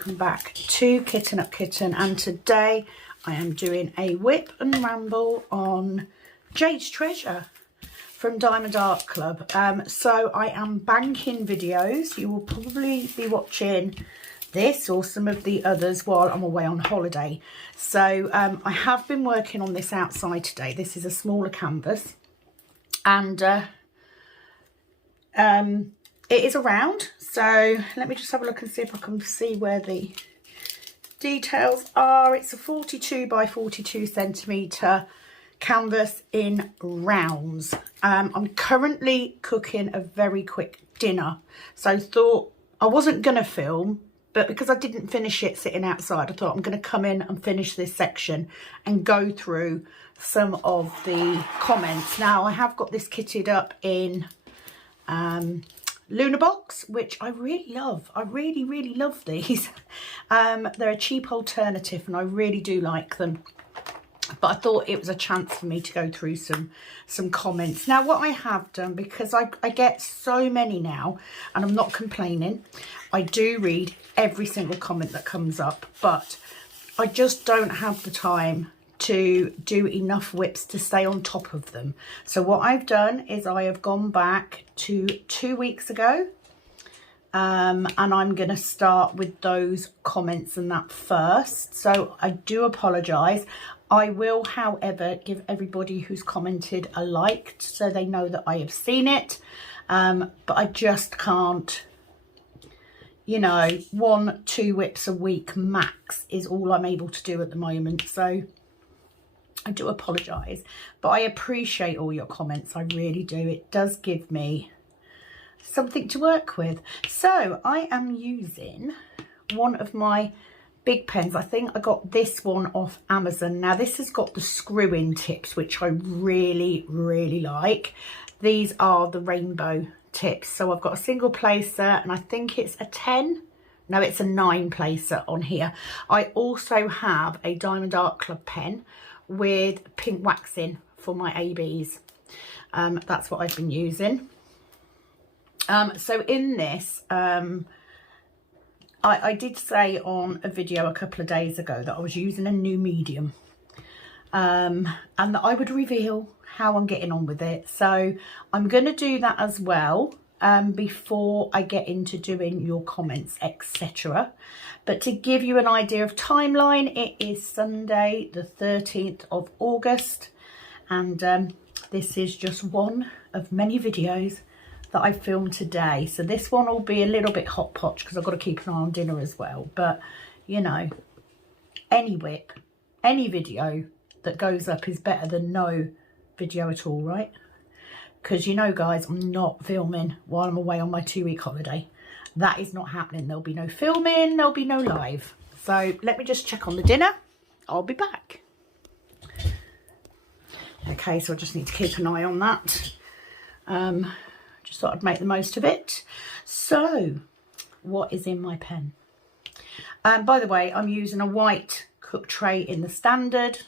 welcome back to Kitten Up Kitten, and today I am doing a whip and ramble on Jades Treasure from Diamond Art Club. So I am banking videos. You will probably be watching this or some of the others while I'm away on holiday. So I have been working on this outside today. This is a smaller canvas, and it is a round. So let me just have a look and see if I can see where the details are. It's a 42 by 42 centimetre canvas in rounds. I'm currently cooking a very quick dinner, so I thought I wasn't going to film, but because I didn't finish it sitting outside, I thought I'm going to come in and finish this section and go through some of the comments. Now, I have got this kitted up in Luna Box, which I really love. I really love these. They're a cheap alternative and I really do like them. But I thought it was a chance for me to go through some comments. Now, what I have done, because I get so many now, and I'm not complaining, I do read every single comment that comes up, but I just don't have the time to do enough whips to stay on top of them. So what I've done is I have gone back to 2 weeks ago, and I'm going to start with those comments and that first. So I do apologise. I will, however, give everybody who's commented a like so they know that I have seen it, but I just can't, you know, 1-2 whips a week max is all I'm able to do at the moment. So I do apologise, but I appreciate all your comments. I really do. It does give me something to work with. So I am using one of my big pens. I think I got this one off Amazon. Now, this has got the screw-in tips, which I really like. These are the rainbow tips. So I've got a single placer, and I think it's a 10. No, it's a 9 placer on here. I also have a Diamond Art Club pen with pink waxing for my ABs. That's what I've been using. So in this, I did say on a video a couple of days ago that I was using a new medium, and that I would reveal how I'm getting on with it. So I'm going to do that as well before I get into doing your comments, etc. But to give you an idea of timeline, it is Sunday the 13th of August, and this is just one of many videos that I filmed today. So this one will be a little bit hot potch because I've got to keep an eye on dinner as well. But, you know, any whip, any video that goes up is better than no video at all, right? Because, you know, guys, I'm not filming while I'm away on my 2-week holiday. That is not happening. There'll be no filming, there'll be no live. So let me just check on the dinner. I'll be back. Okay, so I just need to keep an eye on that. Just thought I'd make the most of it. So, what is in my pen? By the way, I'm using a white cook tray in the standard.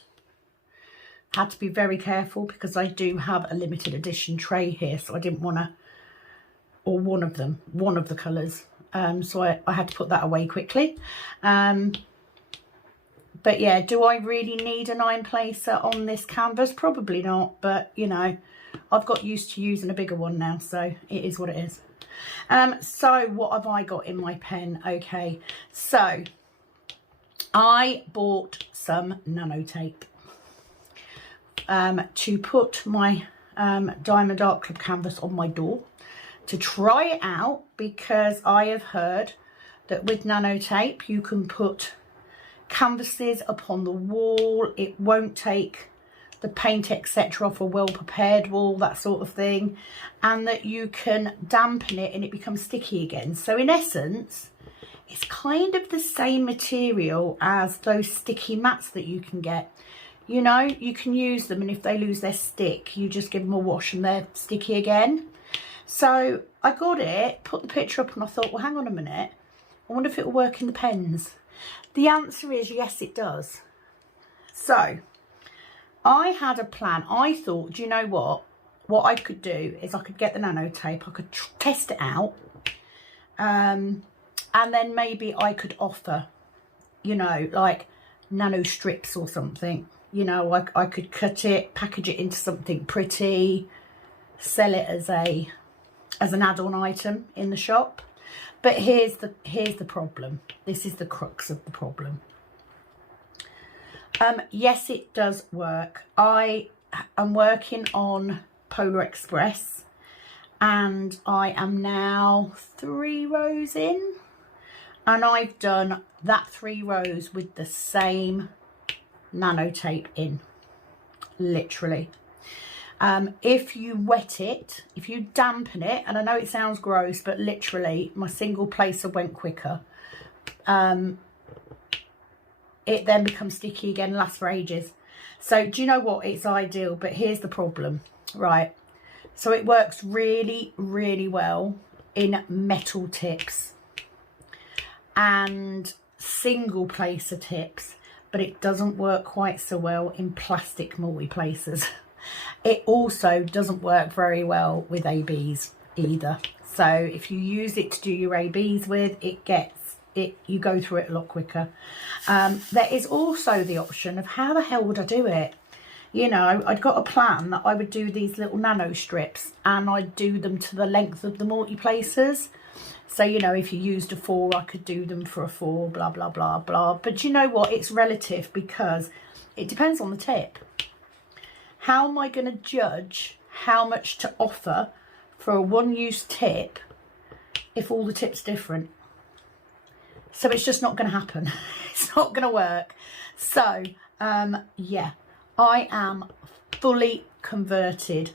Had to be very careful because I do have a limited edition tray here, so I didn't want to, or one of the colours. So I had to put that away quickly. But yeah, do I really need a 9 placer on this canvas? Probably not, but you know, I've got used to using a bigger one now, so it is what it is. So what have I got in my pen? Okay, so I bought some nano tape to put my Diamond Art Club canvas on my door to try it out, because I have heard that with nano tape you can put canvases up on the wall. It won't take the paint etc off a well prepared wall, that sort of thing, and that you can dampen it and it becomes sticky again. So in essence, it's kind of the same material as those sticky mats that you can get. You know, you can use them, and if they lose their stick, you just give them a wash and they're sticky again. So I got it, put the picture up, and I thought, well, hang on a minute, I wonder if it'll work in the pens. The answer is yes, it does. So I had a plan. I thought, do you know what I could do is I could get the nano tape, I could test it out, And then maybe I could offer, you know, like nano strips or something. You know, I could cut it, package it into something pretty, sell it as an add-on item in the shop. But here's the problem. This is the crux of the problem. Yes, it does work. I am working on Polar Express and I am now 3 rows in, and I've done that 3 rows with the same nano tape in, literally. If you wet it, if you dampen it, and I know it sounds gross, but literally my single placer went quicker. It then becomes sticky again, lasts for ages. So do you know what? It's ideal, but here's the problem, right? So it works really, really well in metal tips and single placer tips, but it doesn't work quite so well in plastic multi-placers. It also doesn't work very well with ABs either. So if you use it to do your ABs with, you go through it a lot quicker. There is also the option of how the hell would I do it? You know, I'd got a plan that I would do these little nano strips and I'd do them to the length of the multi-placers. So, you know, if you used a 4, I could do them for a 4, blah, blah, blah, blah. But you know what? It's relative because it depends on the tip. How am I going to judge how much to offer for a one-use tip if all the tips are different? So it's just not going to happen. It's not going to work. So, yeah, I am fully converted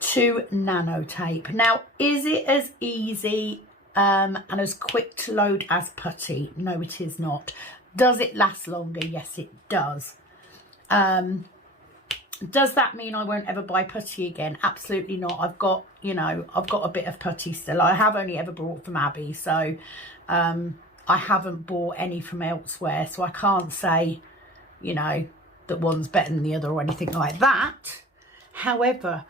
to nano tape. Now, is it as easy and as quick to load as putty? No, it is not. Does it last longer? Yes, it does. Does that mean I won't ever buy putty again? Absolutely not. I've got, you know, I've got a bit of putty still. I have only ever bought from Abbey, so I haven't bought any from elsewhere. So I can't say, you know, that one's better than the other or anything like that. However,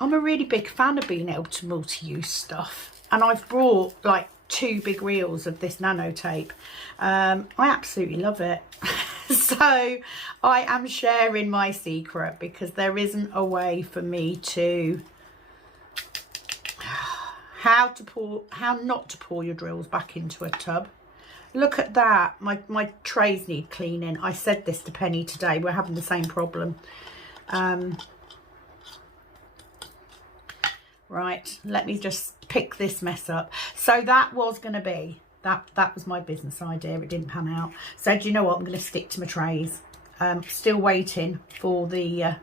I'm a really big fan of being able to multi-use stuff. And I've brought like 2 big reels of this nano tape. I absolutely love it. So I am sharing my secret because there isn't a way for me to how not to pour your drills back into a tub. Look at that. My trays need cleaning. I said this to Penny today. We're having the same problem. Right, let me just pick this mess up. So that was going to be that was my business idea. It didn't pan out. So do you know what? I'm going to stick to my trays. Still waiting for the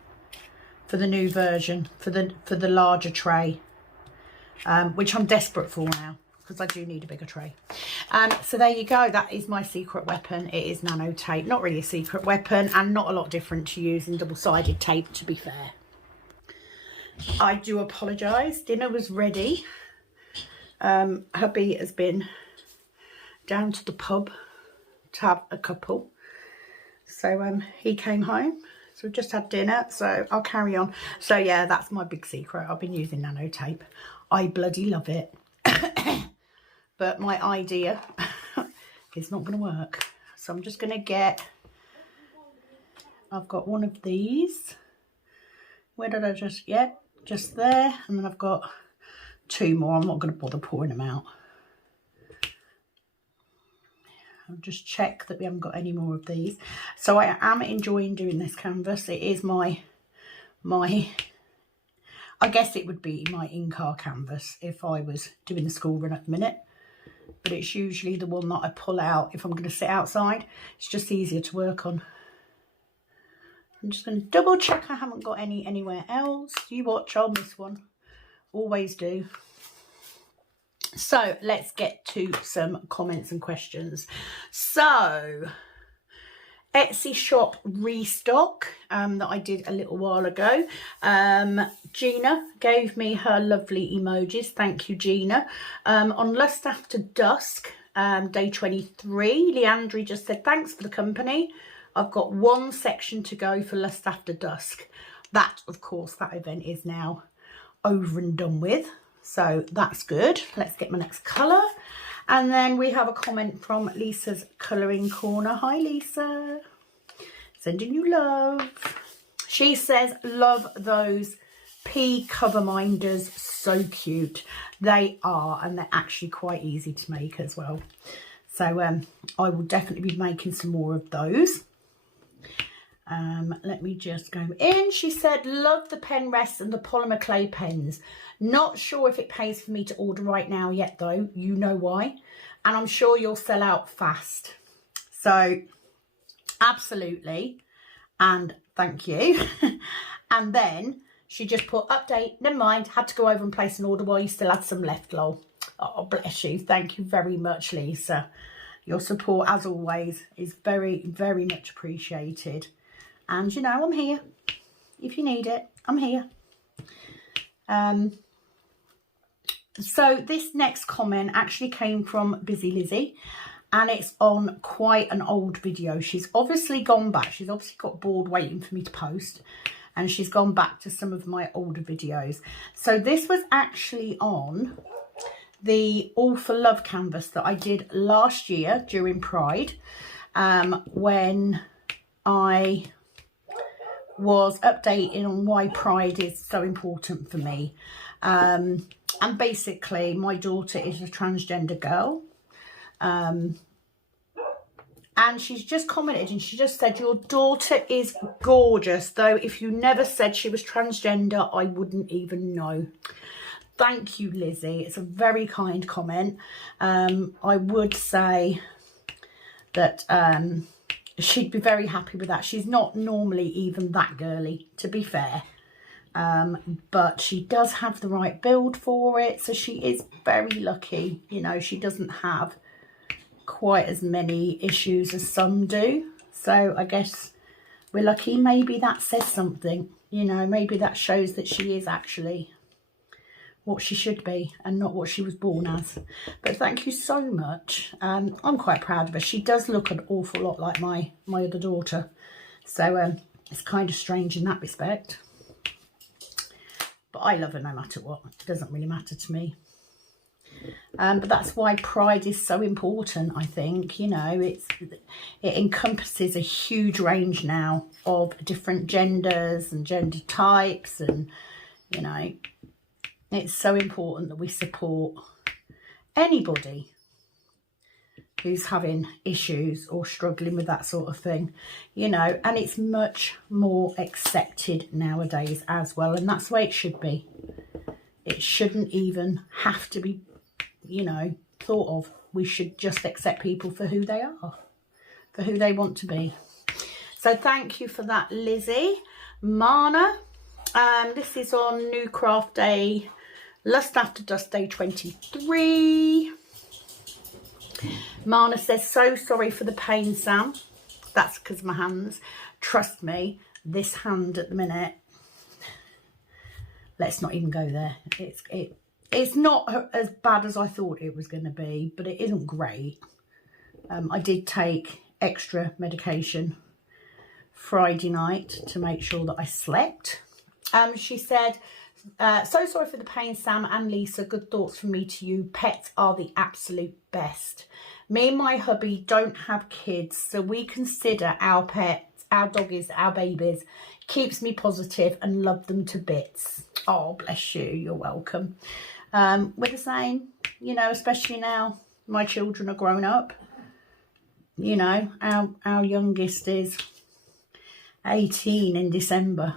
new version, for the larger tray, which I'm desperate for now because I do need a bigger tray. So there you go. That is my secret weapon. It is nano tape. Not really a secret weapon and not a lot different to using double-sided tape, to be fair. I do apologise. Dinner was ready. Hubby has been down to the pub to have a couple. So he came home. So we've just had dinner. So I'll carry on. So yeah, that's my big secret. I've been using nano tape. I bloody love it. But my idea is not going to work. So I'm just going to get... I've got one of these. Where did I just... Yeah, just there. And then I've got 2 more. I'm not going to bother pouring them out. I'll just check that we haven't got any more of these. So I am enjoying doing this canvas. It is my I guess it would be my in-car canvas if I was doing the school run at the minute. But it's usually the one that I pull out if I'm going to sit outside. It's just easier to work on. I'm just going to double check I haven't got any anywhere else. You watch, I'll miss one. Always do. So let's get to some comments and questions. So Etsy shop restock that I did a little while ago. Gina gave me her lovely emojis. Thank you, Gina. On Lust After Dusk, day 23, Leandri just said, thanks for the company. I've got 1 section to go for Lust After Dusk. That, of course, that event is now over and done with. So that's good. Let's get my next colour. And then we have a comment from Lisa's Colouring Corner. Hi, Lisa. Sending you love. She says, love those pea cover minders. So cute. They are, and they're actually quite easy to make as well. So I will definitely be making some more of those. Let me just go in. She said, love the pen rests and the polymer clay pens. Not sure if it pays for me to order right now yet though. You know why. And I'm sure you'll sell out fast. So absolutely. And thank you. And then she just put update, never mind, had to go over and place an order while you still had some left, lol. Oh, bless you. Thank you very much, Lisa. Your support, as always, is very, very much appreciated. And, you know, I'm here. If you need it, I'm here. So this next comment actually came from Busy Lizzie. And it's on quite an old video. She's obviously gone back. She's obviously got bored waiting for me to post. And she's gone back to some of my older videos. So this was actually on the All for Love canvas that I did last year during Pride, when I was updating on why Pride is so important for me. And basically my daughter is a transgender girl, and she's just commented and she just said, your daughter is gorgeous, though if you never said she was transgender I wouldn't even know. Thank you, Lizzie. It's a very kind comment. I would say that she'd be very happy with that. She's not normally even that girly, to be fair. But she does have the right build for it. So she is very lucky. You know, she doesn't have quite as many issues as some do. So I guess we're lucky. Maybe that says something. You know, maybe that shows that she is actually what she should be and not what she was born as. But thank you so much. I'm quite proud of her. She does look an awful lot like my other daughter. So it's kind of strange in that respect. But I love her no matter what. It doesn't really matter to me. But that's why Pride is so important, I think. You know, it encompasses a huge range now of different genders and gender types, and, you know, it's so important that we support anybody who's having issues or struggling with that sort of thing, you know, and it's much more accepted nowadays as well, and that's the way it should be. It shouldn't even have to be, you know, thought of. We should just accept people for who they are, for who they want to be. So thank you for that, Lizzie. Mana, this is on New Craft Day, Lust After Dust Day 23. Mana says, so sorry for the pain, Sam. That's because of my hands. Trust me, this hand at the minute, let's not even go there. It's not as bad as I thought it was going to be, but it isn't great. I did take extra medication Friday night to make sure that I slept. She said, so sorry for the pain, Sam and Lisa. Good thoughts from me to you. Pets are the absolute best. Me and my hubby don't have kids, so we consider our pets, our doggies, our babies. Keeps me positive and love them to bits. Oh, bless you. You're welcome. We're the same, you know, especially now my children are grown up. You know, our youngest is 18 in December.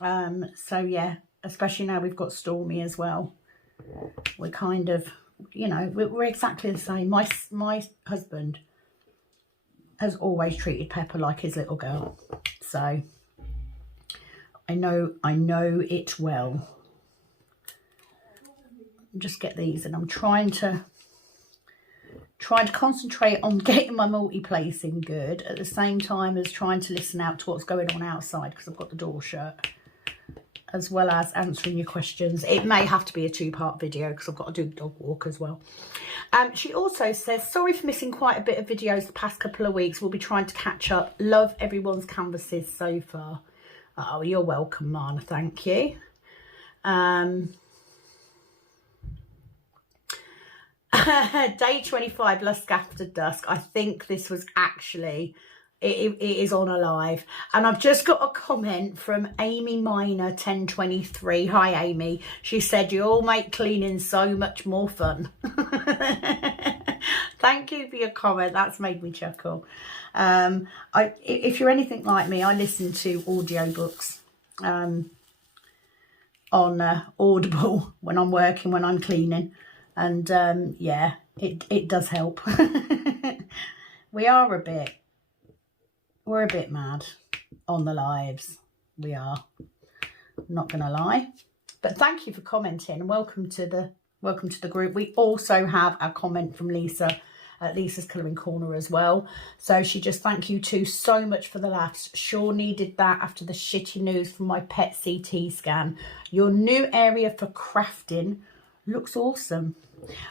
So yeah, especially now we've got Stormy as well. We're kind of, you know, we're exactly the same. My husband has always treated Pepper like his little girl. So I know it well. Just get these, and I'm trying to concentrate on getting my multi-placing good at the same time as trying to listen out to what's going on outside, because I've got the door shut, as well as answering your questions. It may have to be a two-part video because I've got to do the dog walk as well. She also says, sorry for missing quite a bit of videos the past couple of weeks. We'll be trying to catch up. Love everyone's canvases so far. Oh, you're welcome, Mana. Thank you. Day 25, Lusk After Dusk. I think this was actually, it is on Alive. And I've just got a comment from Amy Minor 1023. Hi, Amy. She said, you all make cleaning so much more fun. Thank you for your comment. That's made me chuckle. If you're anything like me, I listen to audiobooks on Audible when I'm working, when I'm cleaning. And yeah, it does help. We're a bit mad on the lives. We are, not gonna lie. But thank you for commenting, and welcome to the group. We also have a comment from Lisa at Lisa's Colouring Corner as well. So she just, thank you too so much for the laughs. Sure needed that after the shitty news from my pet CT scan. Your new area for crafting looks awesome.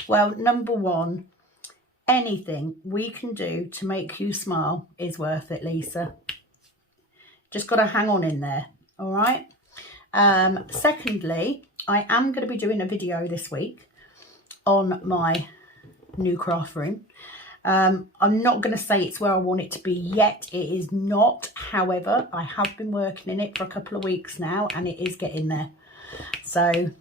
Well, number one, anything we can do to make you smile is worth it, Lisa. Just got to hang on in there, all right? Secondly, I am going to be doing a video this week on my new craft room. I'm not going to say it's where I want it to be yet. It is not. However, I have been working in it for a couple of weeks now, and it is getting there. So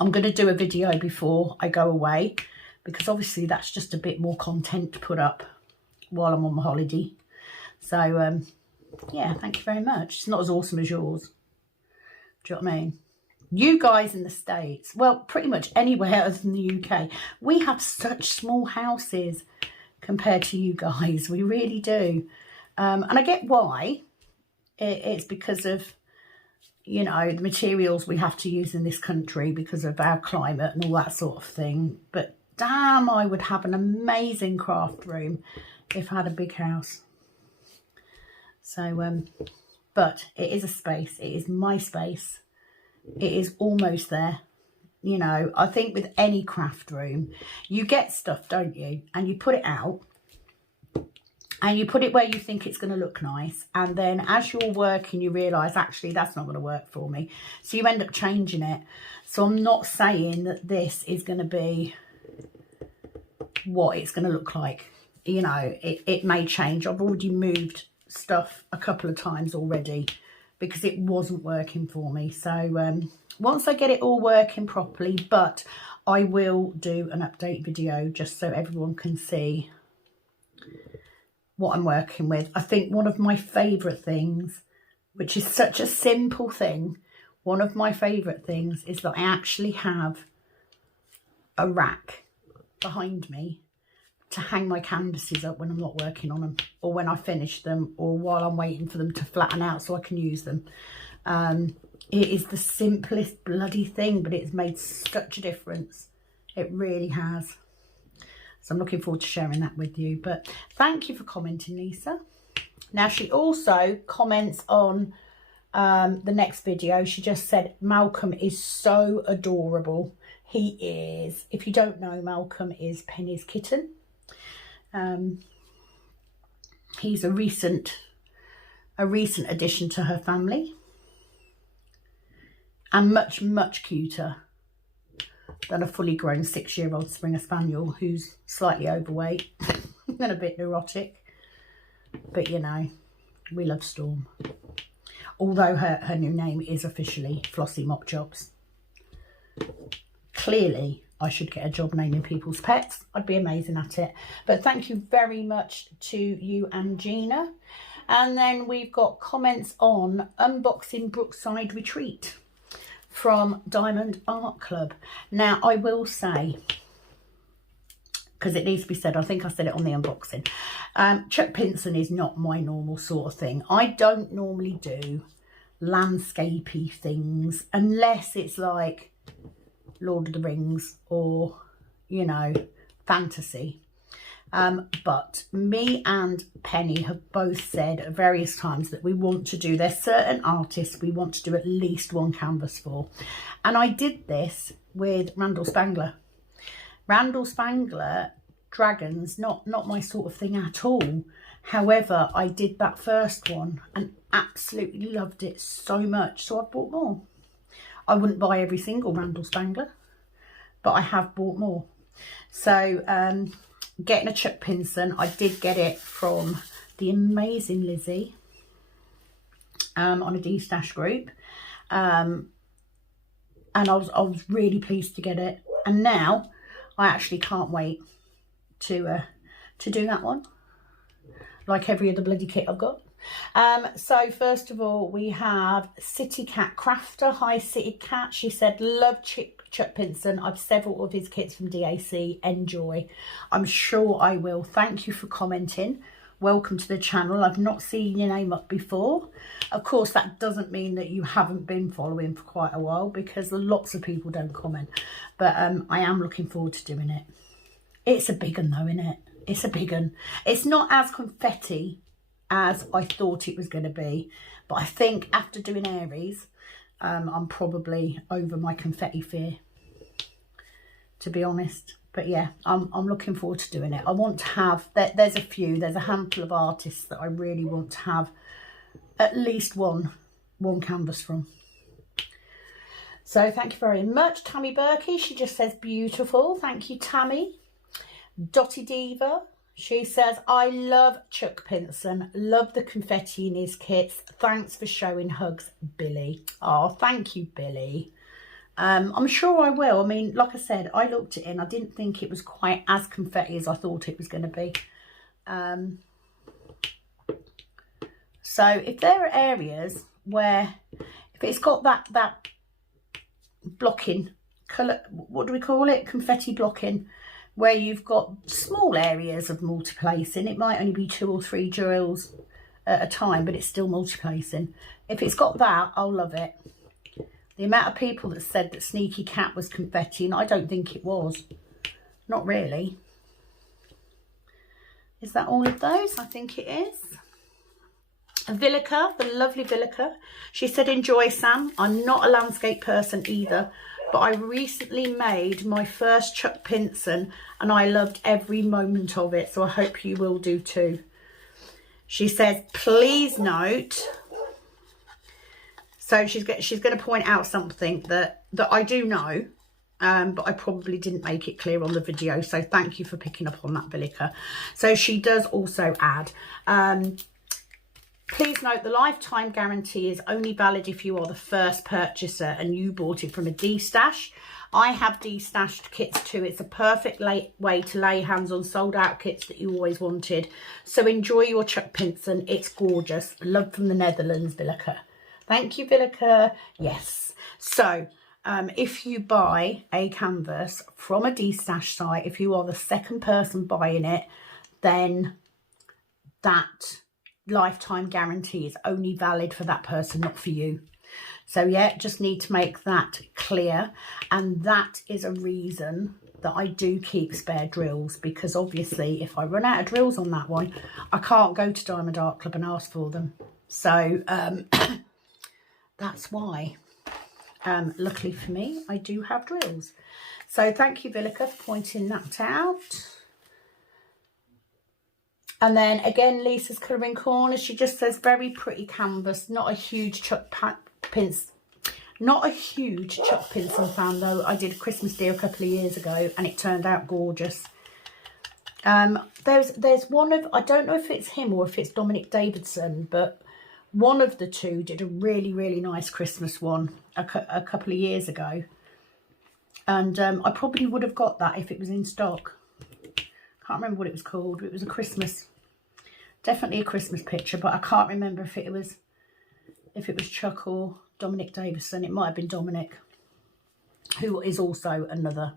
I'm going to do a video before I go away, because obviously that's just a bit more content to put up while I'm on my holiday. So yeah, thank you very much. It's not as awesome as yours. Do you know what I mean? You guys in the States, well, pretty much anywhere other than the UK, we have such small houses compared to you guys. We really do. And I get why. It's because of, you know, the materials we have to use in this country because of our climate and all that sort of thing. But damn, I would have an amazing craft room if I had a big house. So, but it is a space. It is my space. It is almost there. You know, I think with any craft room, you get stuff, don't you? And you put it out. And you put it where you think it's going to look nice. And then as you're working, you realise, actually, that's not going to work for me. So you end up changing it. So I'm not saying that this is going to be what it's going to look like. You know, it may change. I've already moved stuff a couple of times already because it wasn't working for me. So once I get it all working properly, but I will do an update video just so everyone can see what I'm working with. I think one of my favourite things, which is such a simple thing, one of my favourite things is that I actually have a rack behind me to hang my canvases up when I'm not working on them, or when I finish them, or while I'm waiting for them to flatten out so I can use them. It is the simplest bloody thing, but it's made such a difference. It really has. So I'm looking forward to sharing that with you. But thank you for commenting, Lisa. Now, she also comments on the next video. She just said, Malcolm is so adorable. He is. If you don't know, Malcolm is Penny's kitten. He's a recent addition to her family. And much cuter than a fully grown 6-year-old Springer Spaniel who's slightly overweight and a bit neurotic. But, you know, we love Storm. Although her new name is officially Flossie Mop Jobs. Clearly, I should get a job naming people's pets. I'd be amazing at it. But thank you very much to you and Gina. And then we've got comments on Unboxing Brookside Retreat from Diamond Art Club. Now, I will say, because it needs to be said, I think I said it on the unboxing, Chuck Pinson is not my normal sort of thing. I don't normally do landscapey things unless it's like Lord of the Rings or, you know, fantasy. But me and Penny have both said at various times that we want to do, there's certain artists we want to do at least one canvas for. And I did this with Randall Spangler. Randall Spangler, dragons, not my sort of thing at all. However, I did that first one and absolutely loved it so much. So I bought more. I wouldn't buy every single Randall Spangler, but I have bought more. So getting a chuck pinson, I did get it from the amazing Lizzie on a D-Stash group, and I was really pleased to get it, and now I actually can't wait to do that one, like every other bloody kit I've got. So first of all, we have City Cat Crafter. Hi City Cat. She said, love Chuck Pinson. I've several of his kits from DAC. Enjoy. I'm sure I will. Thank you for commenting. Welcome to the channel. I've not seen your name up before. Of course, that doesn't mean that you haven't been following for quite a while, because lots of people don't comment. But I am looking forward to doing it. It's a big one though, isn't it? It's a big one. It's not as confetti as I thought it was going to be, but I think after doing Aries, I'm probably over my confetti fear, to be honest. But yeah, I'm looking forward to doing it. I want to have, there's a handful of artists that I really want to have at least one canvas from. So thank you very much. Tammy Berkey, she just says beautiful. Thank you, Tammy. Dotty Diva, she says, I love Chuck Pinson. Love the confetti in his kits. Thanks for showing. Hugs, Billy. Oh, thank you, Billy. I'm sure I will. I mean, like I said, I looked at it and I didn't think it was quite as confetti as I thought it was going to be. So if there are areas where, if it's got that blocking colour, what do we call it? Confetti blocking, where you've got small areas of multiplacing. It might only be 2 or 3 drills at a time, but it's still multiplacing. If it's got that, I'll love it. The amount of people that said that Sneaky Cat was confetti, and I don't think it was. Not really. Is that all of those? I think it is. Villica, the lovely Villica. She said, enjoy, Sam. I'm not a landscape person either, but I recently made my first Chuck Pinson and I loved every moment of it. So I hope you will do too. She says, please note. So she's going to point out something that I do know, but I probably didn't make it clear on the video. So thank you for picking up on that, Villica. So she does also add, please note the lifetime guarantee is only valid if you are the first purchaser and you bought it from a D-Stash. I have D-Stashed kits too. It's a perfect way to lay hands on sold out kits that you always wanted. So enjoy your Chuck Pinson. It's gorgeous. Love from the Netherlands, Villica. Thank you, Villica. Yes. So if you buy a canvas from a D-Stash site, if you are the second person buying it, then that lifetime guarantee is only valid for that person, not for you. So yeah, just need to make that clear. And that is a reason that I do keep spare drills, because obviously if I run out of drills on that one, I can't go to Diamond Art Club and ask for them. So that's why. Luckily for me, I do have drills. So thank you, Villica, for pointing that out. And then again, Lisa's Colouring Corner, she just says, very pretty canvas. Not a huge Chuck Pinson fan though. I did a Christmas deal a couple of years ago and it turned out gorgeous. There's one of, I don't know if it's him or if it's Dominic Davidson, but one of the two did a really, really nice Christmas one a couple of years ago. And I probably would have got that if it was in stock. Can't remember what it was called. It was a Christmas, definitely a Christmas picture, but I can't remember if it was Chuck or Dominic Davison. It might have been Dominic, who is also another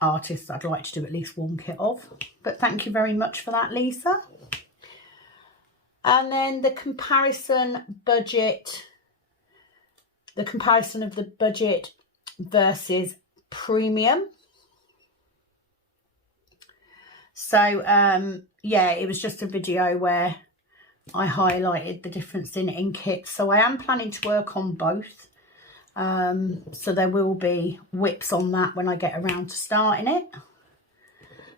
artist I'd like to do at least one kit of. But thank you very much for that, Lisa. And then the comparison budget, the comparison of the budget versus premium. So yeah, it was just a video where I highlighted the difference in kits. So I am planning to work on both. So there will be whips on that when I get around to starting it.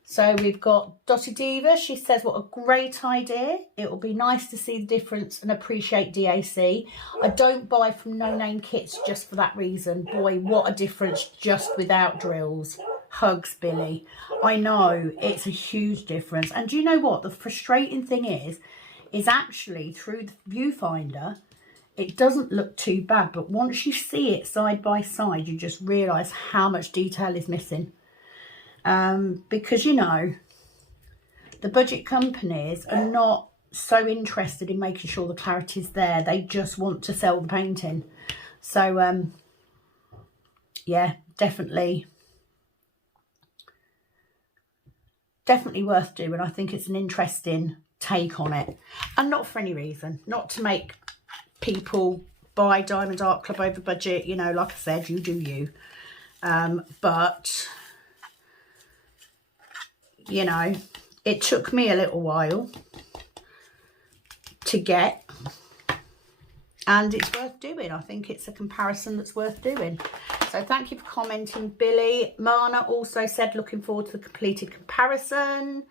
So we've got Dotty Diva. She says, what a great idea. It will be nice to see the difference and appreciate DAC. I don't buy from no-name kits just for that reason. Boy, what a difference just without drills. Hugs, Billy. I know, it's a huge difference. And do you know what? The frustrating thing is actually through the viewfinder, it doesn't look too bad. But once you see it side by side, you just realise how much detail is missing. Because, you know, the budget companies are not so interested in making sure the clarity's there. They just want to sell the painting. So, yeah, definitely worth doing. I think it's an interesting take on it, and not for any reason, not to make people buy Diamond Art Club over budget. You know, like I said, you do you. But, you know, it took me a little while to get, and it's worth doing. I think it's a comparison that's worth doing. So thank you for commenting, Billy. Mana also said looking forward to the completed comparison.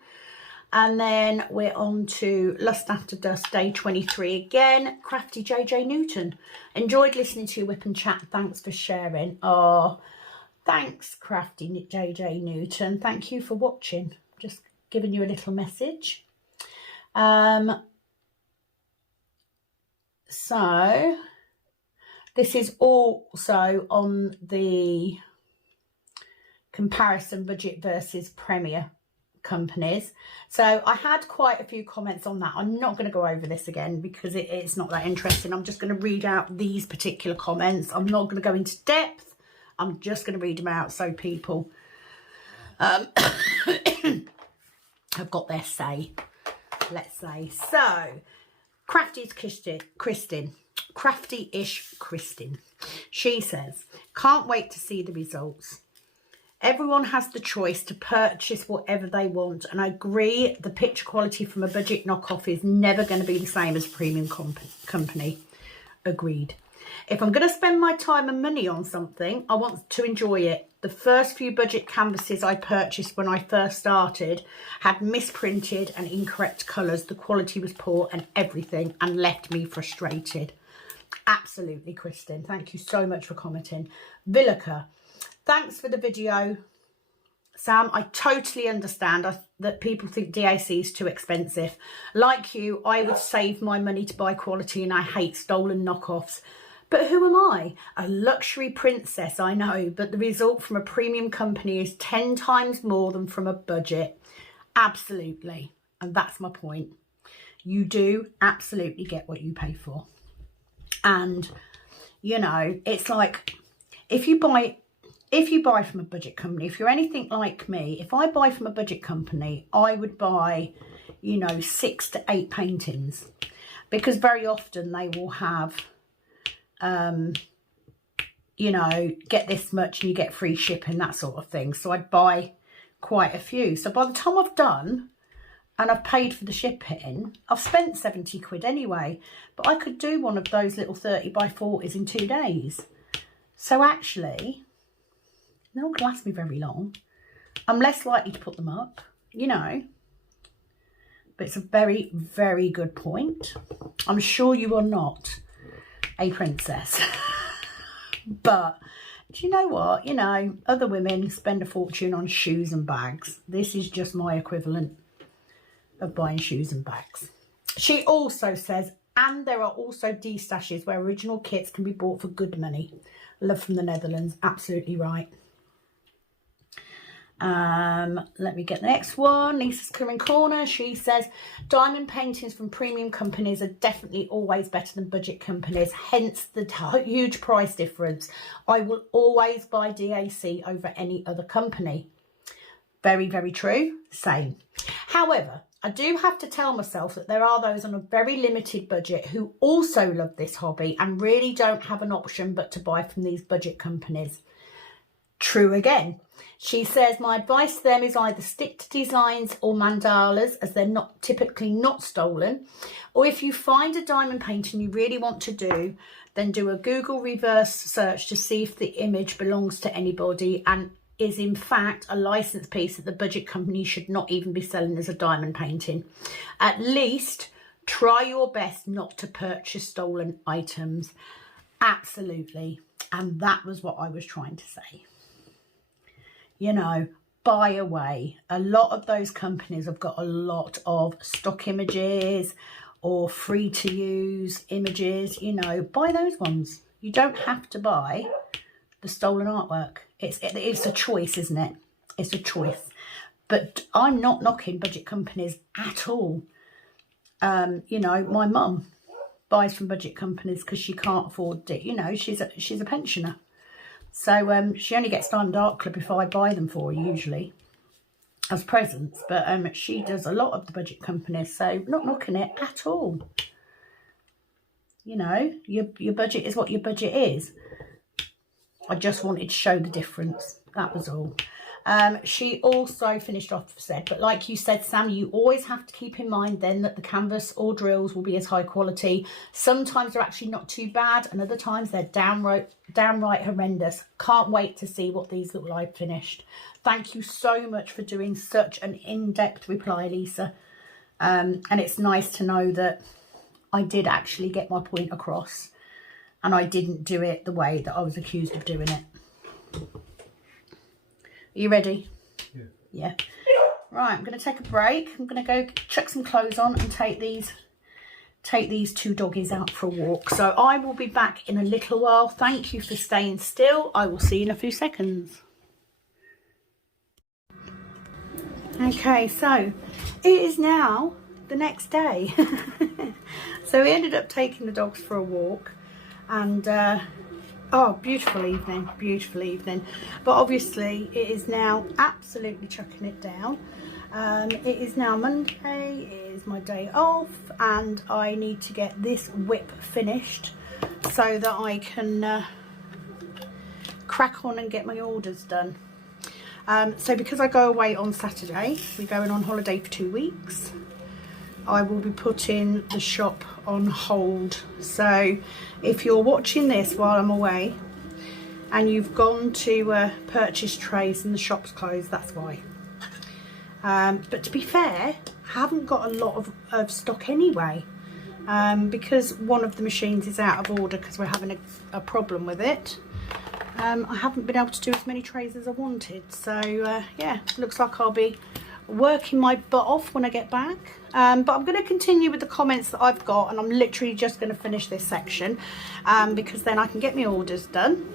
And then we're on to Lust After Dust, day 23 again. Crafty JJ Newton. Enjoyed listening to your whip and chat. Thanks for sharing. Oh, thanks, Crafty JJ Newton. Thank you for watching. Just giving you a little message. So this is also on the comparison budget versus Premier companies. So I had quite a few comments on that. I'm not going to go over this again because it's not that interesting. I'm just going to read out these particular comments. I'm not going to go into depth. I'm just going to read them out so people have got their say, let's say. So Crafty-ish Kristin. She says, can't wait to see the results. Everyone has the choice to purchase whatever they want, and I agree the picture quality from a budget knockoff is never going to be the same as a premium company. Agreed. If I'm going to spend my time and money on something, I want to enjoy it. The first few budget canvases I purchased when I first started had misprinted and incorrect colours. The quality was poor and everything, and left me frustrated. Absolutely, Kristin. Thank you so much for commenting. Villica, thanks for the video. Sam, I totally understand that people think DAC is too expensive. Like you, I would save my money to buy quality, and I hate stolen knockoffs. But who am I? A luxury princess, I know, but the result from a premium company is 10 times more than from a budget. Absolutely. And that's my point. You do absolutely get what you pay for. And, you know, it's like if you buy from a budget company, if you're anything like me, if I buy from a budget company, I would buy, you know, 6 to 8 paintings, because very often they will have, you know, get this much and you get free shipping, that sort of thing. So I'd buy quite a few. So by the time I've done and I've paid for the shipping, I've spent 70 quid anyway. But I could do one of those little 30 by 40s in 2 days. So actually, they're not going to last me very long. I'm less likely to put them up, you know. But it's a very, very good point. I'm sure you are not a princess. But do you know what? You know, other women spend a fortune on shoes and bags. This is just my equivalent of buying shoes and bags. She also says, and there are also D-stashes where original kits can be bought for good money. Love from the Netherlands. Absolutely right. Let me get the next one. Lisa's Clearing Corner. She says, diamond paintings from premium companies are definitely always better than budget companies, hence the huge price difference. I will always buy DAC over any other company. Very, very true. Same. However, I do have to tell myself that there are those on a very limited budget who also love this hobby and really don't have an option but to buy from these budget companies. True again. She says, my advice to them is either stick to designs or mandalas, as they're typically not stolen. Or if you find a diamond painting you really want to do, then do a Google reverse search to see if the image belongs to anybody and is in fact a licensed piece that the budget company should not even be selling as a diamond painting. At least try your best not to purchase stolen items. Absolutely. And that was what I was trying to say. you know, buy away. A lot of those companies have got a lot of stock images or free to use images, you know, buy those ones. You don't have to buy the stolen artwork. It's a choice, isn't it? It's a choice. But I'm not knocking budget companies at all. You know, my mum buys from budget companies because she can't afford it. You know, she's a pensioner. So she only gets Diamond Art Club if I buy them for her, usually, as presents. But she does a lot of the budget companies, so not knocking it at all. You know, your budget is what your budget is. I just wanted to show the difference. That was all. She also finished off, said, but like you said, Sam, you always have to keep in mind then that the canvas or drills will be as high quality. Sometimes they're actually not too bad, and other times they're downright horrendous. Can't wait to see what these look like finished. Thank you so much for doing such an in-depth reply, Lisa. And it's nice to know that I did actually get my point across, and I didn't do it the way that I was accused of doing it. Are you ready? Yeah. Yeah. Right, I'm going to take a break. I'm going to go chuck some clothes on and take these two doggies out for a walk. So I will be back in a little while. Thank you for staying still. I will see you in a few seconds. Okay, so it is now the next day. So we ended up taking the dogs for a walk, and oh, beautiful evening. But obviously it is now absolutely chucking it down. It is now Monday, it is my day off, and I need to get this whip finished so that I can crack on and get my orders done. So because I go away on Saturday, we're going on holiday for 2 weeks, I will be putting the shop on hold. So if you're watching this while I'm away and you've gone to purchase trays and the shop's closed, that's why. But to be fair, I haven't got a lot of stock anyway, because one of the machines is out of order because we're having a problem with it. I haven't been able to do as many trays as I wanted. So yeah, looks like I'll be working my butt off when I get back. But I'm going to continue with the comments that I've got, and I'm literally just going to finish this section because then I can get my orders done.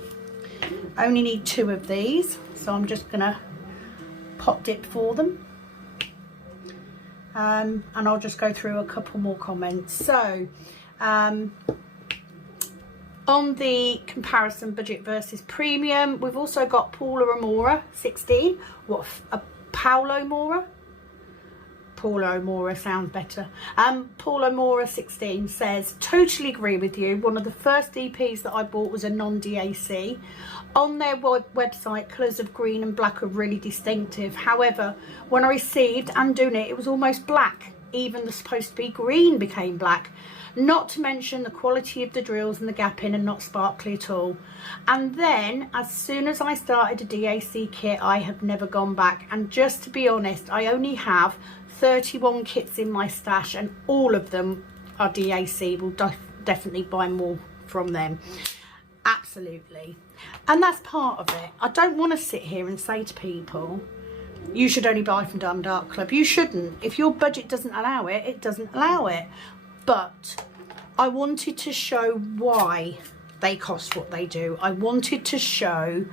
I only need 2 of these, so I'm just going to pot dip for them. And I'll just go through a couple more comments. So on the comparison budget versus premium, we've also got Paula Amora 16. What a Paulo Mora? Paulo Mora sounds better. Paulo Mora 16 says, totally agree with you. One of the first DPs that I bought was a non-DAC. On their website, colours of green and black are really distinctive. However, when I received and doing it, it was almost black. Even the supposed to be green became black. Not to mention the quality of the drills and the gapping are not sparkly at all. And then as soon as I started a DAC kit, I have never gone back. And just to be honest, I only have 31 kits in my stash, and all of them are DAC. We'll definitely buy more from them. Absolutely. And that's part of it. I don't want to sit here and say to people, you should only buy from Diamond Art Club. You shouldn't. If your budget doesn't allow it, it doesn't allow it. But I wanted to show why they cost what they do. I wanted to show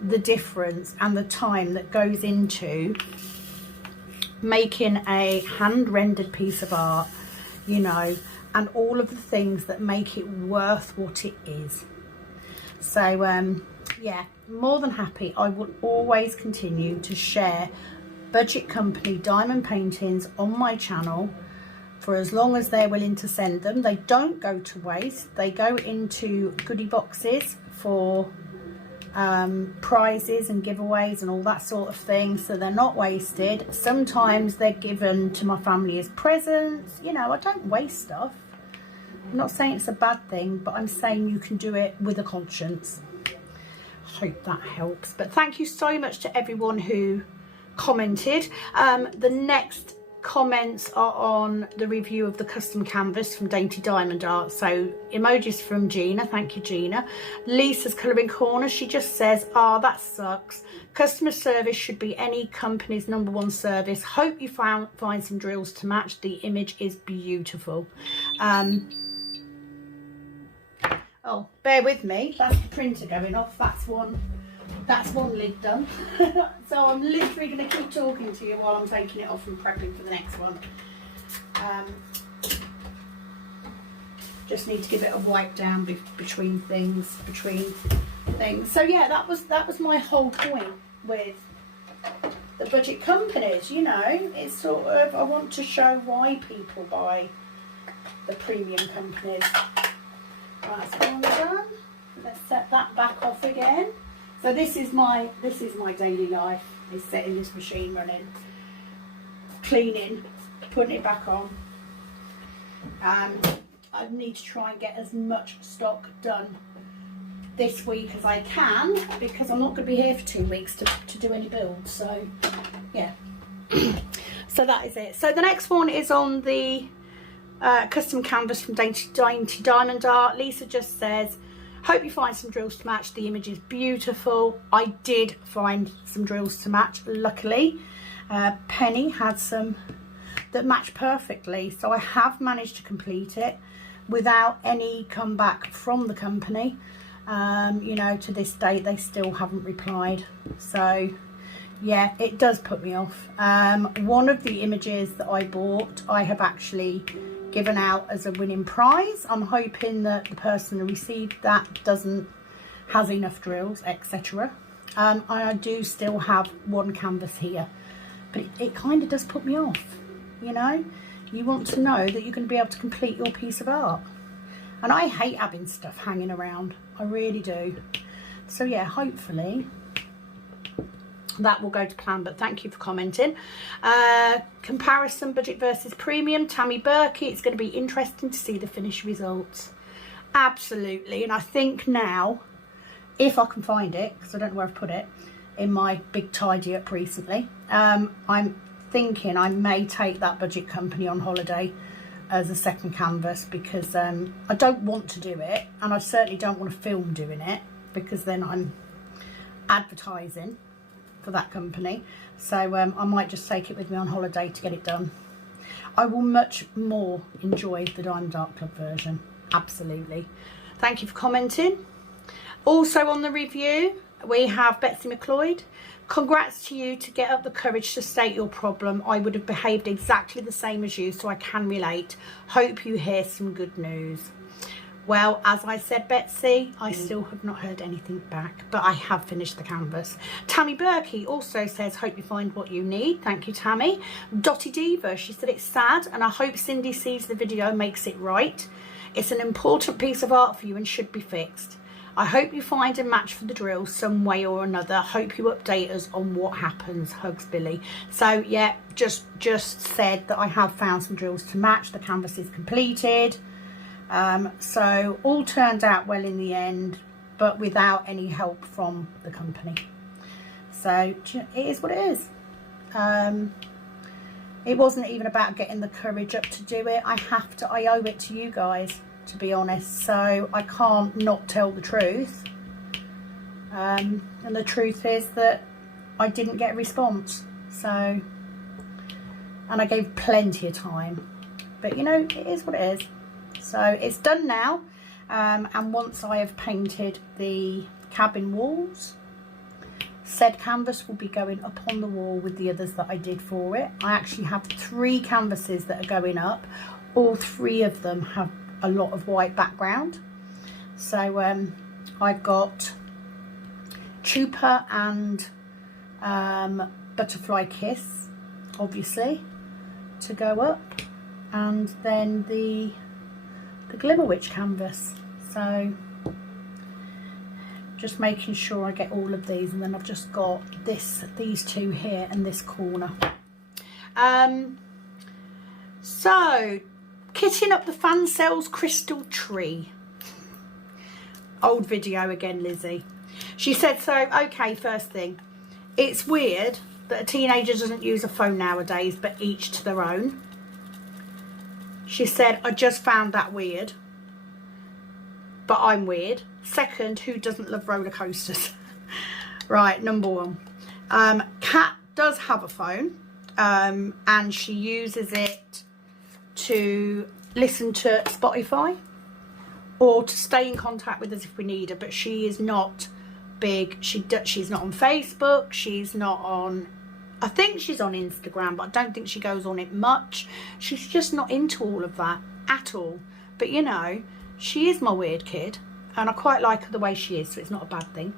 the difference and the time that goes into making a hand-rendered piece of art, you know, and all of the things that make it worth what it is. So yeah, more than happy. I will always continue to share budget company diamond paintings on my channel for as long as they're willing to send them. They don't go to waste. They go into goodie boxes for prizes and giveaways and all that sort of thing, so they're not wasted. Sometimes they're given to my family as presents. You know, I don't waste stuff. I'm not saying it's a bad thing, but I'm saying you can do it with a conscience. Hope that helps. But thank you so much to everyone who commented. The next comments are on the review of the custom canvas from Dainty Diamond Art. So emojis from Gina, thank you Gina. Lisa's Colouring Corner, she just says, ah, that sucks. Customer service should be any company's #1 service. Hope you find some drills to match. The image is beautiful. Oh, bear with me, that's the printer going off. That's one lid done. So I'm literally going to keep talking to you while I'm taking it off and prepping for the next one. Just need to give it a wipe down between things. So yeah, that was my whole point with the budget companies. You know, it's sort of, I want to show why people buy the premium companies. Right, that's one done. Let's set that back off again. So this is my daily life, is setting this machine running, cleaning, putting it back on. I need to try and get as much stock done this week as I can, because I'm not going to be here for 2 weeks to do any builds. So yeah, so that is it. So the next one is on the custom canvas from Dainty Diamond Art. Lisa just says, hope you find some drills to match. The image is beautiful. I did find some drills to match, luckily. Penny had some that matched perfectly, so I have managed to complete it without any comeback from the company. You know, to this date they still haven't replied, so yeah, it does put me off. One of the images that I bought, I have actually given out as a winning prize. I'm hoping that the person who received that has enough drills, etc. I do still have one canvas here, but it kind of does put me off. You know, you want to know that you're going to be able to complete your piece of art, and I hate having stuff hanging around, I really do. So yeah, hopefully that will go to plan. But thank you for commenting. Comparison budget versus premium, Tammy Berkey. It's going to be interesting to see the finished results. Absolutely. And I think now, if I can find it, because I don't know where I've put it in my big tidy up recently, I'm thinking I may take that budget company on holiday as a second canvas, because I don't want to do it, and I certainly don't want to film doing it, because then I'm advertising for that company. So I might just take it with me on holiday to get it done. I will much more enjoy the Diamond Art Club version, absolutely. Thank you for commenting. Also on the review we have Betsy McLeod. Congrats to you to get up the courage to state your problem. I would have behaved exactly the same as you, so I can relate. Hope you hear some good news. Well, as I said, Betsy, I still have not heard anything back, but I have finished the canvas. Tammy Berkey also says, hope you find what you need. Thank you, Tammy. Dottie Diva, she said it's sad, and I hope Cindy sees the video and makes it right. It's an important piece of art for you and should be fixed. I hope you find a match for the drill some way or another. Hope you update us on what happens. Hugs, Billy. So yeah, just said that I have found some drills to match. The canvas is completed. So all turned out well in the end, but without any help from the company. So it is what it is. It wasn't even about getting the courage up to do it. I owe it to you guys, to be honest, so I can't not tell the truth. And the truth is that I didn't get a response, so, and I gave plenty of time, but you know, it is what it is. So it's done now, and once I have painted the cabin walls, said canvas will be going up on the wall with the others that I did for it. I actually have 3 canvases that are going up. All 3 of them have a lot of white background. So I've got Chupa and Butterfly Kiss, obviously, to go up, and then the Glimmer Witch canvas. So just making sure I get all of these, and then I've just got these 2 here and this corner. So kitting up the fan cells crystal tree. Old video again, Lizzie. She said, so okay, first thing, it's weird that a teenager doesn't use a phone nowadays, but each to their own. She said, I just found that weird, but I'm weird. Second, who doesn't love roller coasters? Right, number one. Kat does have a phone, and she uses it to listen to Spotify or to stay in contact with us if we need her, but she is not big. She's not on Facebook, she's not on, I think she's on Instagram, but I don't think she goes on it much. She's just not into all of that at all. But you know, she is my weird kid, and I quite like her the way she is, so it's not a bad thing.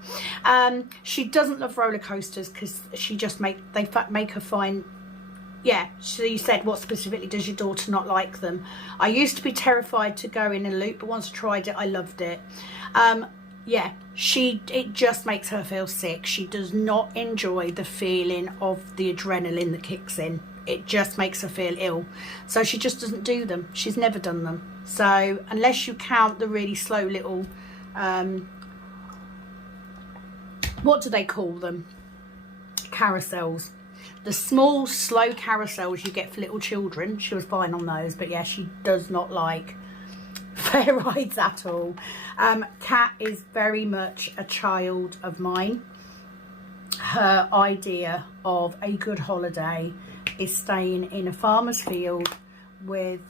She doesn't love roller coasters because she just make her find, yeah, so you said, what specifically does your daughter not like them? I used to be terrified to go in a loop, but once I tried it, I loved it. Yeah, it just makes her feel sick. She does not enjoy the feeling of the adrenaline that kicks in. It just makes her feel ill. So she just doesn't do them. She's never done them. So unless you count the really slow little, what do they call them? Carousels. The small, slow carousels you get for little children. She was fine on those, but yeah, she does not like fair rides at all. Kat is very much a child of mine. Her idea of a good holiday is staying in a farmer's field with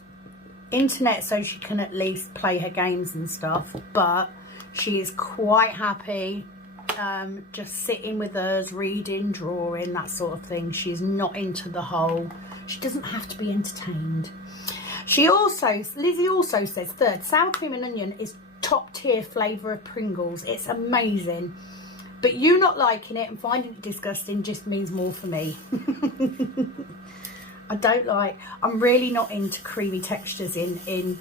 internet so she can at least play her games and stuff, but she is quite happy just sitting with us, reading, drawing, that sort of thing. She's not into the whole, she doesn't have to be entertained. Lizzie also says, third, sour cream and onion is top tier flavour of Pringles. It's amazing. But you not liking it and finding it disgusting just means more for me. I'm really not into creamy textures in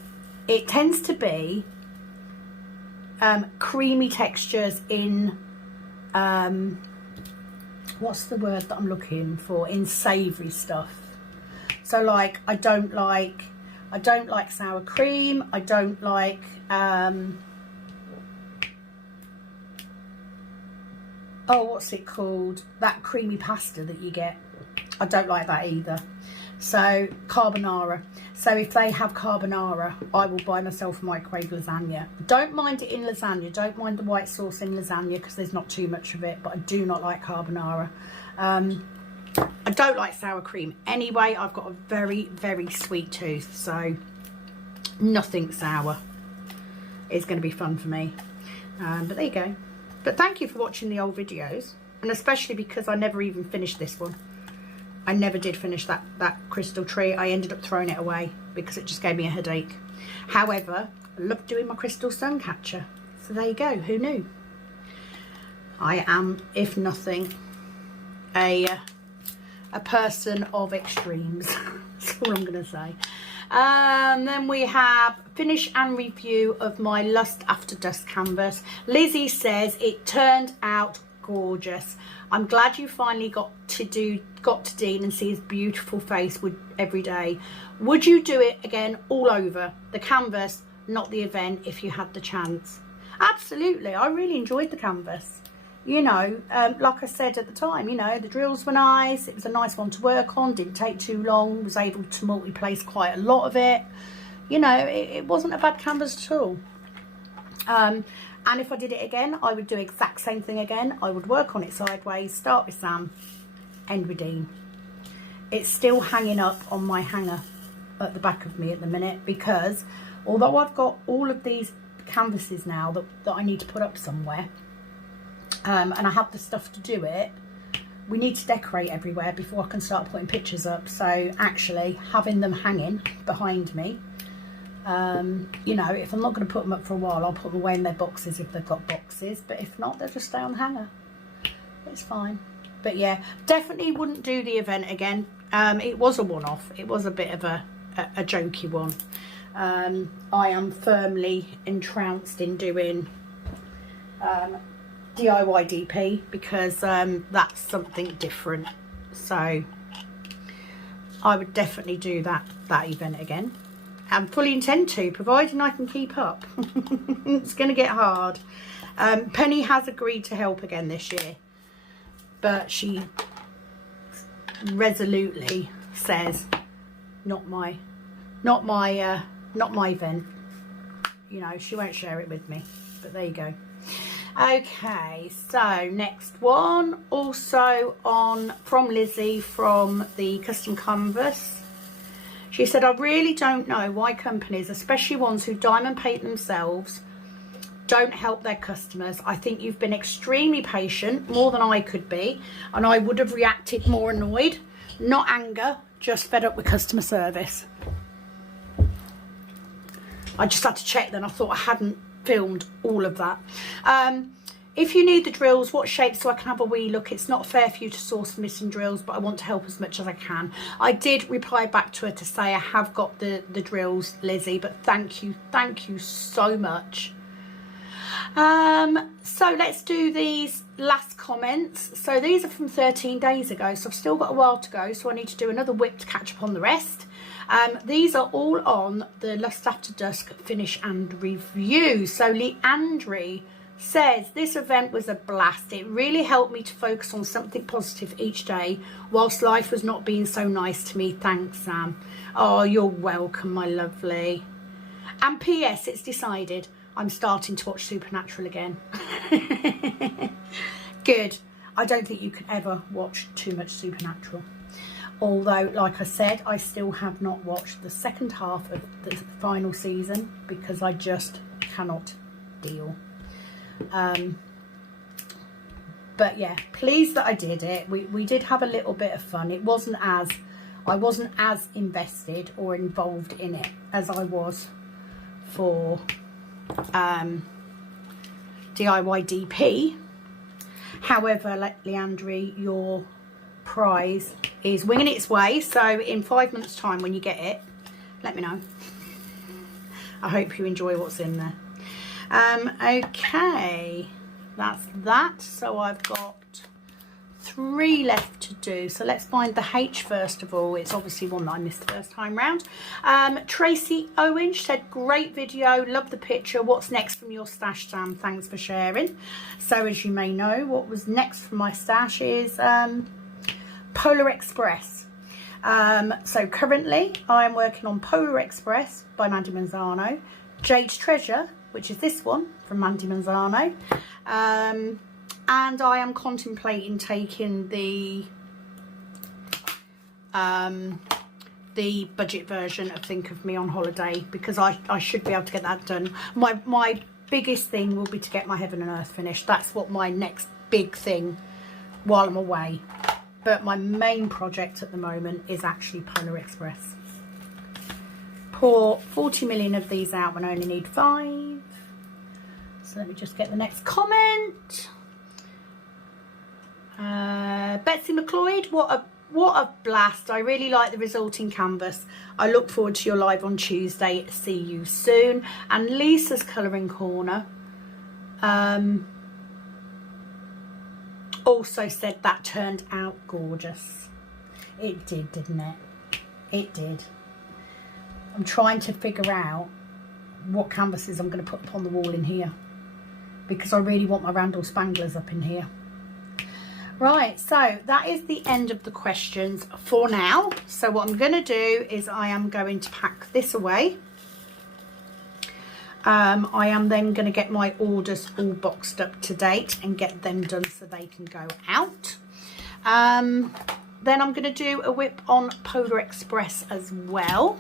it tends to be creamy textures in, what's the word that I'm looking for, in savoury stuff. So like, I don't like sour cream. I don't like, what's it called? That creamy pasta that you get. I don't like that either. So carbonara. So if they have carbonara, I will buy myself a microwave lasagna. Don't mind it in lasagna. Don't mind the white sauce in lasagna because there's not too much of it. But I do not like carbonara. I don't like sour cream anyway. I've got a very, very sweet tooth, so nothing sour is going to be fun for me. But there you go. But thank you for watching the old videos, and especially because I never even finished this one. I never did finish that crystal tree. I ended up throwing it away because it just gave me a headache. However, I love doing my crystal sun catcher. So there you go. Who knew? I am, if nothing, a person of extremes. That's all I'm going to say. Then we have finish and review of my Lust After Dusk canvas. Lizzie says it turned out gorgeous. I'm glad you finally got to Dean and see his beautiful face every day. Would you do it again all over? The canvas, not the event, if you had the chance. Absolutely. I really enjoyed the canvas. You know, like I said at the time, you know, the drills were nice. It was a nice one to work on. Didn't take too long. Was able to multi-place quite a lot of it. You know, it wasn't a bad canvas at all. And if I did it again, I would do the exact same thing again. I would work on it sideways, start with Sam, end with Dean. It's still hanging up on my hanger at the back of me at the minute because although I've got all of these canvases now that I need to put up somewhere, and I have the stuff to do it, we need to decorate everywhere before I can start putting pictures up. So actually having them hanging behind me, you know, if I'm not going to put them up for a while, I'll put them away in their boxes if they've got boxes, but if not, they'll just stay on the hanger. It's fine. But yeah, definitely wouldn't do the event again. It was a one-off. It was a bit of a jokey one. I am firmly entranced in doing DIY DP because that's something different. So I would definitely do that event again. And fully intend to, providing I can keep up. It's going to get hard. Penny has agreed to help again this year, but she resolutely says, not my event. You know, she won't share it with me, but there you go. Okay, so next one, also from Lizzie from the Custom Canvas. She said, I really don't know why companies, especially ones who diamond paint themselves, don't help their customers. I think you've been extremely patient, more than I could be, and I would have reacted more annoyed, not anger, just fed up with customer service. I just had to check then. I thought I hadn't filmed all of that. If you need the drills, what shapes, so I can have a wee look. It's not fair for you to source missing drills, but I want to help as much as I can. I did reply back to her to say I have got the drills, Lizzie, but thank you so much. So let's do these last comments. So these are from 13 days ago, so I've still got a while to go, so I need to do another whip to catch up on the rest. These are all on the Lust After Dusk finish and review. So Leandri says, this event was a blast. It really helped me to focus on something positive each day whilst life was not being so nice to me. Thanks, Sam. Oh, you're welcome, my lovely. And P.S. it's decided I'm starting to watch Supernatural again. Good. I don't think you can ever watch too much Supernatural. Although, like I said, I still have not watched the second half of the final season because I just cannot deal. But yeah, pleased that I did it. We did have a little bit of fun. I wasn't as invested or involved in it as I was for DIY DP. However, like Leandri, your prize is winging its way, so in 5 months time when you get it, let me know. I hope you enjoy what's in there. Okay, that's that. So I've got 3 left to do, so let's find the H first of all. It's obviously one that I missed the first time round. Tracy Owen said, great video, love the picture. What's next from your stash, Sam? Thanks for sharing. So as you may know, what was next from my stash is Polar Express. So currently I'm working on Polar Express by Mandy Manzano, Jades Treasure, which is this one from Mandy Manzano, and I am contemplating taking the budget version of Think of Me on holiday, because I should be able to get that done. My biggest thing will be to get my Heaven and Earth finished. That's what my next big thing while I'm away. But my main project at the moment is actually Polar Express. Pour 40 million of these out when I only need 5. So let me just get the next comment. Betsy McLeod, what a blast. I really like the resulting canvas. I look forward to your live on Tuesday. See you soon. And Lisa's Colouring Corner also said that turned out gorgeous. It did, didn't it? It did. I'm trying to figure out what canvases I'm going to put up on the wall in here, because I really want my Randall Spanglers up in here. Right, so that is the end of the questions for now. So what I'm going to do is I am going to pack this away. I am then going to get my orders all boxed up to date and get them done so they can go out. Then I'm going to do a whip on Polar Express as well,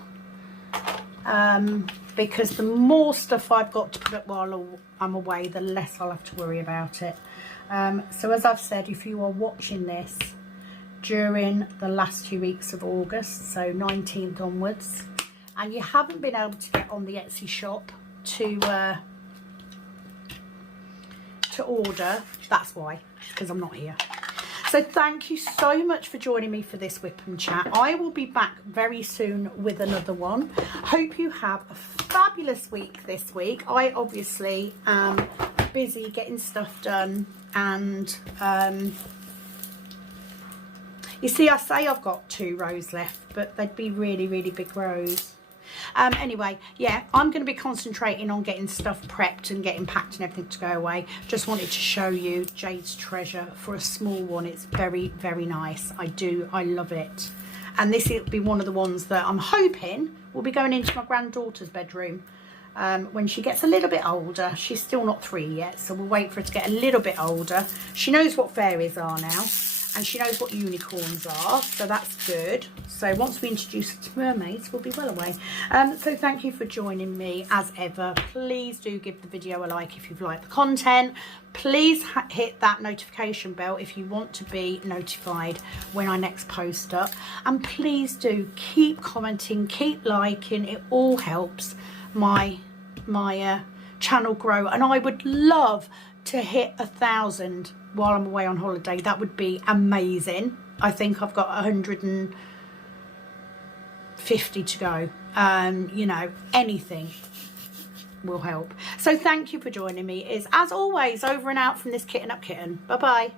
because the more stuff I've got to put up while I'm away, the less I'll have to worry about it. So as I've said, if you are watching this during the last 2 weeks of August, so 19th onwards, and you haven't been able to get on the Etsy shop to order, that's why, because I'm not here. So thank you so much for joining me for this whip and chat. I will be back very soon with another one. Hope you have a fabulous week this week. I obviously am busy getting stuff done, and you see, I say I've got 2 rows left, but they'd be really, really big rows. Anyway, yeah, I'm going to be concentrating on getting stuff prepped and getting packed and everything to go away. Just wanted to show you Jades Treasure for a small one. It's very, very nice. I love it. And this will be one of the ones that I'm hoping will be going into my granddaughter's bedroom when she gets a little bit older. She's still not 3 yet, so we'll wait for her to get a little bit older. She knows what fairies are now, and she knows what unicorns are, so that's good. So once we introduce her to mermaids, we'll be well away. So thank you for joining me as ever. Please do give the video a like if you've liked the content. Please hit that notification bell if you want to be notified when I next post up. And please do keep commenting, keep liking. It all helps my channel grow, and I would love to hit 1,000 while I'm away on holiday. That would be amazing. I think I've got 150 to go. You know, anything will help. So thank you for joining me. Is as always over and out from this Kitten Up Kitten. Bye bye.